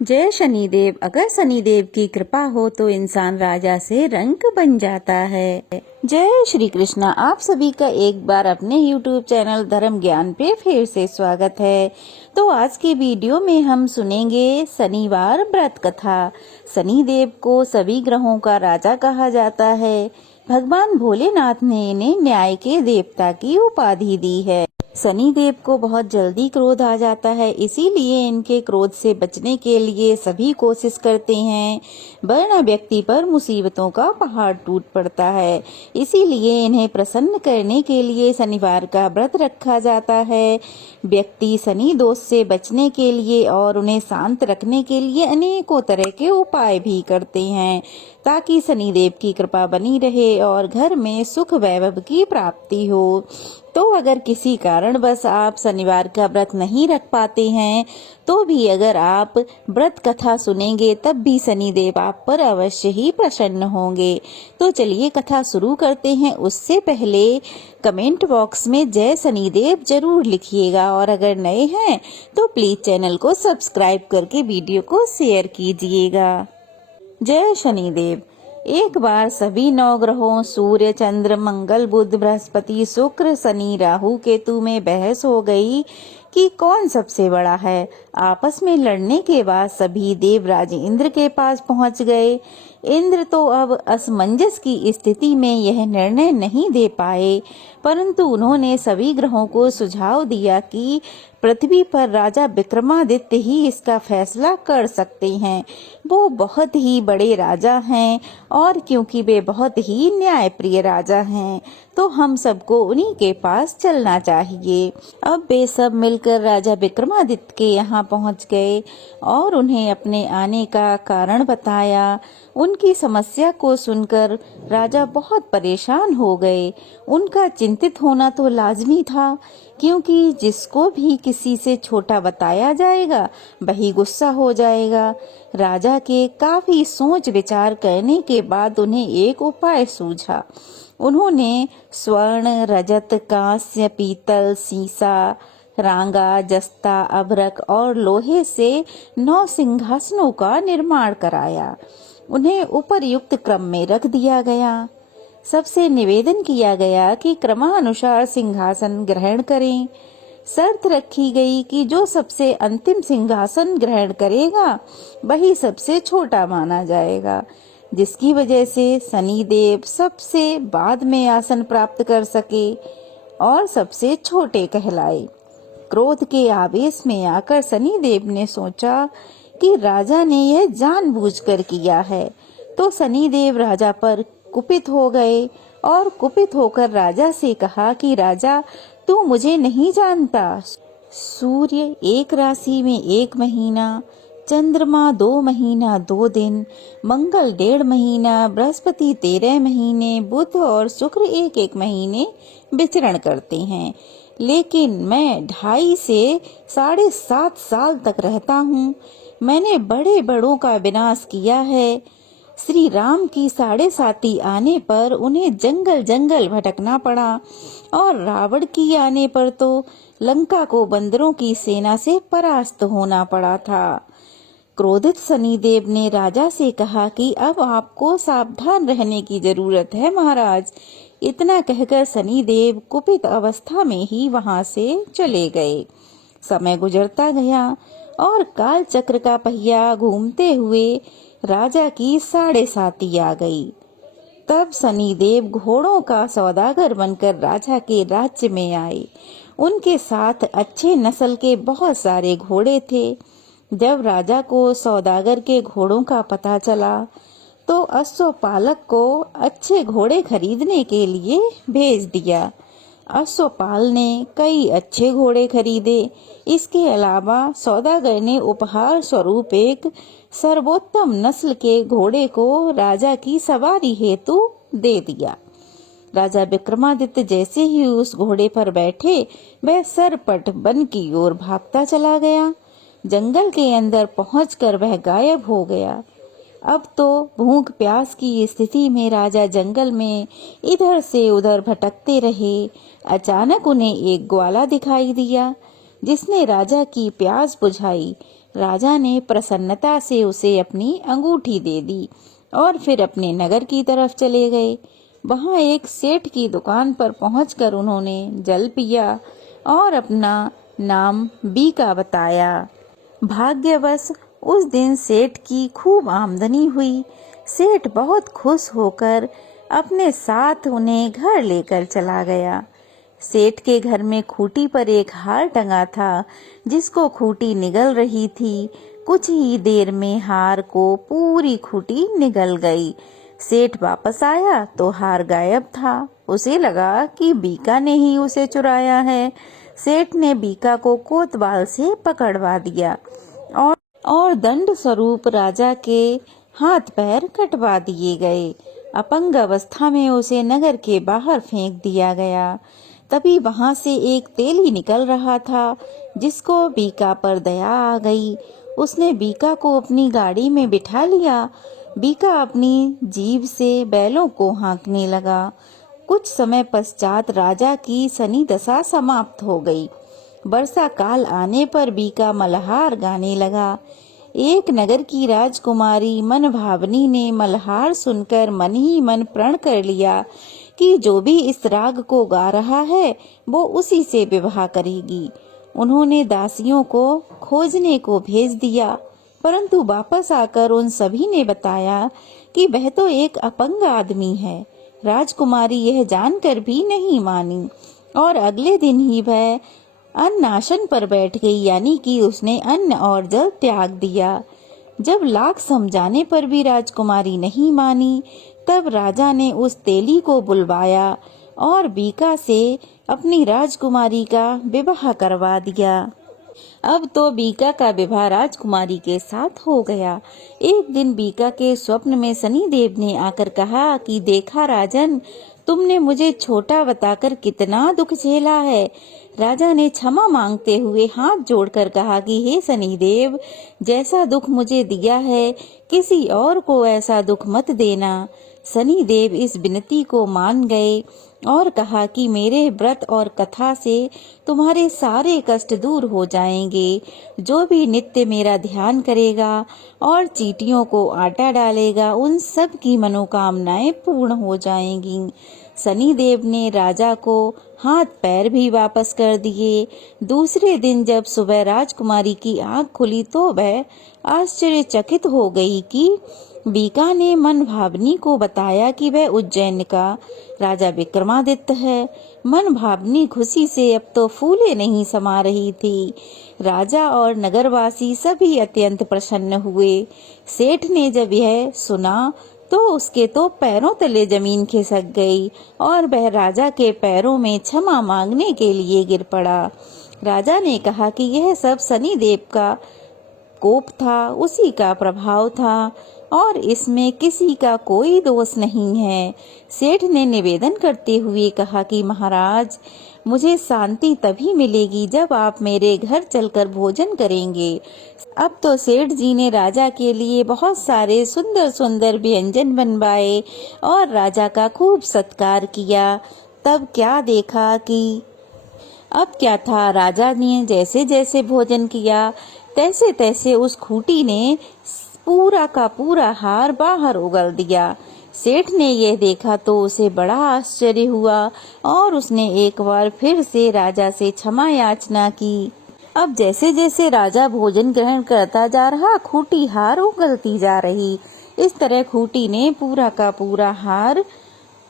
जय शनिदेव। अगर शनिदेव की कृपा हो तो इंसान राजा से रंक बन जाता है। जय श्री कृष्णा। आप सभी का एक बार अपने YouTube चैनल धर्म ज्ञान पे फिर से स्वागत है। तो आज के वीडियो में हम सुनेंगे शनिवार व्रत कथा। शनिदेव को सभी ग्रहों का राजा कहा जाता है। भगवान भोलेनाथ ने इन्हें न्याय के देवता की उपाधि दी है। शनि देव को बहुत जल्दी क्रोध आ जाता है, इसीलिए इनके क्रोध से बचने के लिए सभी कोशिश करते हैं, वरना व्यक्ति पर मुसीबतों का पहाड़ टूट पड़ता है। इसीलिए इन्हें प्रसन्न करने के लिए शनिवार का व्रत रखा जाता है। व्यक्ति शनि दोष से बचने के लिए और उन्हें शांत रखने के लिए अनेकों तरह के उपाय भी करते हैं, ताकि शनिदेव की कृपा बनी रहे और घर में सुख वैभव की प्राप्ति हो। तो अगर किसी कारणवश आप शनिवार का व्रत नहीं रख पाते हैं, तो भी अगर आप व्रत कथा सुनेंगे तब भी शनिदेव आप पर अवश्य ही प्रसन्न होंगे। तो चलिए कथा शुरू करते हैं। उससे पहले कमेंट बॉक्स में जय शनिदेव जरूर लिखिएगा, और अगर नए हैं तो प्लीज चैनल को सब्सक्राइब करके वीडियो को शेयर कीजिएगा। जय शनिदेव। एक बार सभी 9 ग्रहों सूर्य, चंद्र, मंगल, बुध, बृहस्पति, शुक्र, शनि, राहु, केतु में बहस हो गई कि कौन सबसे बड़ा है। आपस में लड़ने के बाद सभी देवराज इंद्र के पास पहुंच गए। इंद्र तो अब असमंजस की स्थिति में यह निर्णय नहीं दे पाए, परंतु उन्होंने सभी ग्रहों को सुझाव दिया कि पृथ्वी पर राजा विक्रमादित्य ही इसका फैसला कर सकते हैं। वो बहुत ही बड़े राजा हैं, और क्योंकि वे बहुत ही न्यायप्रिय राजा हैं, तो हम सबको उन्हीं के पास चलना चाहिए। अब वे सब मिलकर राजा विक्रमादित्य के यहाँ पहुँच गए और उन्हें अपने आने का कारण बताया। उनकी समस्या को सुनकर राजा बहुत परेशान हो गए। उनका चिंतित होना तो लाजमी था, क्योंकि जिसको भी किसी से छोटा बताया जाएगा वही गुस्सा हो जाएगा। राजा के काफी सोच विचार करने के बाद उन्हें एक उपाय सूझा। उन्होंने स्वर्ण, रजत, कांस्य, पीतल, सीसा, रांगा, जस्ता, अभ्रक और लोहे से 9 सिंहासनों का निर्माण कराया। उन्हें उपरयुक्त क्रम में रख दिया गया। सबसे निवेदन किया गया कि क्रमानुसार सिंहासन ग्रहण करें। शर्त रखी गई कि जो सबसे अंतिम सिंहासन ग्रहण करेगा वही सबसे छोटा माना जाएगा, जिसकी वजह से शनिदेव सबसे बाद में आसन प्राप्त कर सके और सबसे छोटे कहलाए। क्रोध के आवेश में आकर शनिदेव ने सोचा कि राजा ने यह जानबूझकर किया है, तो शनिदेव राजा पर कुपित हो गए और कुपित होकर राजा से कहा कि राजा, तू मुझे नहीं जानता। सूर्य 1 राशि में 1 महीना, चंद्रमा 2 महीना 2 दिन, मंगल 1.5 महीना, बृहस्पति 13 महीने, बुध और शुक्र 1-1 महीने विचरण करते हैं, लेकिन मैं 2.5 से 7.5 साल तक रहता हूँ। मैंने बड़े बड़ों का विनाश किया है। श्री राम की 7.5 आने पर उन्हें जंगल जंगल भटकना पड़ा, और रावण की आने पर तो लंका को बंदरों की सेना से परास्त होना पड़ा था। क्रोधित शनिदेव ने राजा से कहा कि अब आपको सावधान रहने की जरूरत है महाराज। इतना कहकर शनिदेव कुपित अवस्था में ही वहां से चले गए। समय गुजरता गया और काल चक्र का पहिया घूमते हुए राजा की 7.5 आ गई। तब शनिदेव घोड़ों का सौदागर बनकर राजा के राज्य में आए। उनके साथ अच्छे नस्ल के बहुत सारे घोड़े थे। जब राजा को सौदागर के घोड़ों का पता चला, तो अश्वपालक को अच्छे घोड़े खरीदने के लिए भेज दिया। अश्वपाल ने कई अच्छे घोड़े खरीदे। इसके अलावा सौदागर ने उपहार स्वरूप एक सर्वोत्तम नस्ल के घोड़े को राजा की सवारी हेतु दे दिया। राजा विक्रमादित्य जैसे ही उस घोड़े पर बैठे, वह सरपट वन की ओर भागता चला गया। जंगल के अंदर पहुंचकर वह गायब हो गया। अब तो भूख प्यास की स्थिति में राजा जंगल में इधर से उधर भटकते रहे। अचानक उन्हें एक ग्वाला दिखाई दिया, जिसने राजा की प्यास बुझाई। राजा ने प्रसन्नता से उसे अपनी अंगूठी दे दी और फिर अपने नगर की तरफ चले गए। वहां एक सेठ की दुकान पर पहुंचकर उन्होंने जल पिया और अपना नाम बीका बताया। भाग्यवश उस दिन सेठ की खूब आमदनी हुई। सेठ बहुत खुश होकर अपने साथ उन्हें घर लेकर चला गया। सेठ के घर में खूंटी पर एक हार टंगा था, जिसको खूंटी निगल रही थी। कुछ ही देर में हार को पूरी खूंटी निगल गई। सेठ वापस आया तो हार गायब था। उसे लगा कि बीका ने ही उसे चुराया है। सेठ ने बीका को कोतवाल से पकड़वा दिया और दंड स्वरूप राजा के हाथ पैर कटवा दिए गए। अपंग अवस्था में उसे नगर के बाहर फेंक दिया गया। तभी वहां से एक तेली निकल रहा था, जिसको बीका पर दया आ गई। उसने बीका को अपनी गाड़ी में बिठा लिया। बीका अपनी जीभ से बैलों को हाँकने लगा। कुछ समय पश्चात राजा की शनि दशा समाप्त हो गई। वर्षा काल आने पर बीका मल्हार गाने लगा। एक नगर की राजकुमारी मनभावनी ने मल्हार सुनकर मन ही मन प्रण कर लिया कि जो भी इस राग को गा रहा है वो उसी से विवाह करेगी। उन्होंने दासियों को खोजने को भेज दिया, परंतु वापस आकर उन सभी ने बताया कि वह तो एक अपंग आदमी है। राजकुमारी यह जानकर भी नहीं मानी और अगले दिन ही वह अन्नाशन पर बैठ गई, यानी कि उसने अन्न और जल त्याग दिया। जब लाख समझाने पर भी राजकुमारी नहीं मानी, तब राजा ने उस तेली को बुलवाया और बीका से अपनी राजकुमारी का विवाह करवा दिया। अब तो बीका का विवाह राजकुमारी के साथ हो गया। एक दिन बीका के स्वप्न में शनिदेव ने आकर कहा कि देखा राजन, तुमने मुझे छोटा बताकर कितना दुख झेला है। राजा ने क्षमा मांगते हुए हाथ जोड़कर कहा कि हे शनिदेव, जैसा दुख मुझे दिया है किसी और को ऐसा दुख मत देना। शनिदेव इस विनती को मान गए और कहा कि मेरे व्रत और कथा से तुम्हारे सारे कष्ट दूर हो जाएंगे। जो भी नित्य मेरा ध्यान करेगा और चींटियों को आटा डालेगा, उन सब की मनोकामनाएं पूर्ण हो जाएंगी। शनिदेव ने राजा को हाथ पैर भी वापस कर दिए। दूसरे दिन जब सुबह राजकुमारी की आंख खुली तो वह आश्चर्यचकित हो गई कि बीका ने मनभावनी को बताया कि वह उज्जैन का राजा विक्रमादित्य है। मनभावनी खुशी से अब तो फूले नहीं समा रही थी। राजा और नगरवासी सभी अत्यंत प्रसन्न हुए। सेठ ने जब यह सुना तो उसके तो पैरों तले जमीन खिसक गई और वह राजा के पैरों में क्षमा मांगने के लिए गिर पड़ा। राजा ने कहा कि यह सब शनिदेव का कोप था, उसी का प्रभाव था और इसमें किसी का कोई दोष नहीं है। सेठ ने निवेदन करते हुए कहा कि महाराज, मुझे शांति तभी मिलेगी जब आप मेरे घर चलकर भोजन करेंगे। अब तो सेठ जी ने राजा के लिए बहुत सारे सुंदर सुंदर व्यंजन बनवाए और राजा का खूब सत्कार किया। तब क्या देखा कि अब क्या था, राजा ने जैसे जैसे भोजन किया तैसे तैसे उस खूंटी ने पूरा का पूरा हार बाहर उगल दिया। सेठ ने यह देखा तो उसे बड़ा आश्चर्य हुआ और उसने एक बार फिर से राजा से क्षमा याचना की। अब जैसे जैसे राजा भोजन ग्रहण करता जा रहा, खूंटी हार उगलती जा रही। इस तरह खूंटी ने पूरा का पूरा हार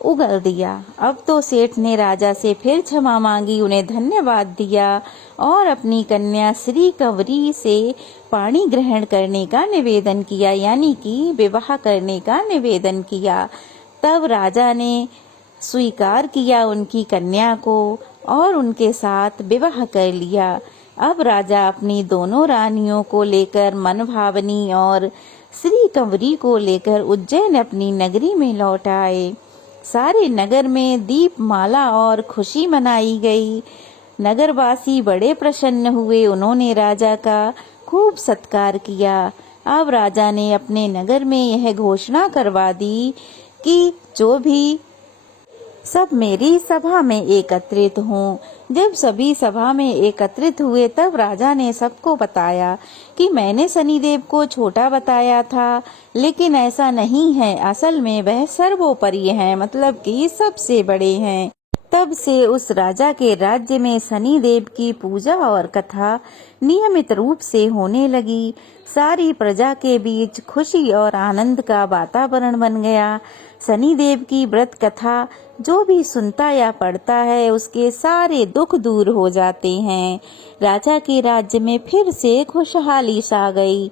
उगल दिया। अब तो सेठ ने राजा से फिर क्षमा मांगी, उन्हें धन्यवाद दिया और अपनी कन्या श्री कंवरी से पाणी ग्रहण करने का निवेदन किया, यानी कि विवाह करने का निवेदन किया। तब राजा ने स्वीकार किया उनकी कन्या को और उनके साथ विवाह कर लिया। अब राजा अपनी दोनों रानियों को लेकर मनभावनी और श्री कंवरी को लेकर उज्जैन अपनी नगरी में लौट आए। सारे नगर में दीप माला और खुशी मनाई गई। नगरवासी बड़े प्रसन्न हुए। उन्होंने राजा का खूब सत्कार किया। अब राजा ने अपने नगर में यह घोषणा करवा दी कि जो भी सब मेरी सभा में एकत्रित हों। जब सभी सभा में एकत्रित हुए तब राजा ने सबको बताया कि मैंने शनिदेव को छोटा बताया था, लेकिन ऐसा नहीं है। असल में वह सर्वोपरि हैं, मतलब कि सबसे बड़े हैं। तब से उस राजा के राज्य में शनिदेव की पूजा और कथा नियमित रूप से होने लगी। सारी प्रजा के बीच खुशी और आनंद का वातावरण बन गया। शनिदेव की व्रत कथा जो भी सुनता या पढ़ता है उसके सारे दुख दूर हो जाते हैं। राजा के राज्य में फिर से खुशहाली छा गई।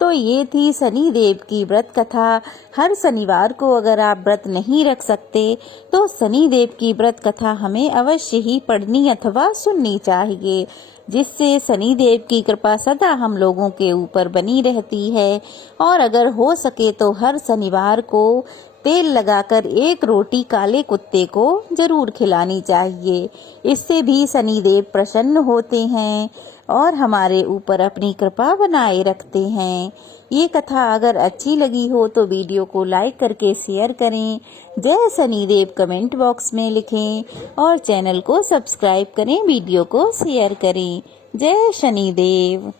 तो ये थी शनिदेव की व्रत कथा। हर शनिवार को अगर आप व्रत नहीं रख सकते तो शनिदेव की व्रत कथा हमें अवश्य ही पढ़नी अथवा सुननी चाहिए, जिससे शनिदेव की कृपा सदा हम लोगों के ऊपर बनी रहती है। और अगर हो सके तो हर शनिवार को तेल लगाकर एक रोटी काले कुत्ते को जरूर खिलानी चाहिए। इससे भी शनिदेव प्रसन्न होते हैं और हमारे ऊपर अपनी कृपा बनाए रखते हैं। ये कथा अगर अच्छी लगी हो तो वीडियो को लाइक करके शेयर करें। जय शनिदेव कमेंट बॉक्स में लिखें और चैनल को सब्सक्राइब करें, वीडियो को शेयर करें। जय शनिदेव।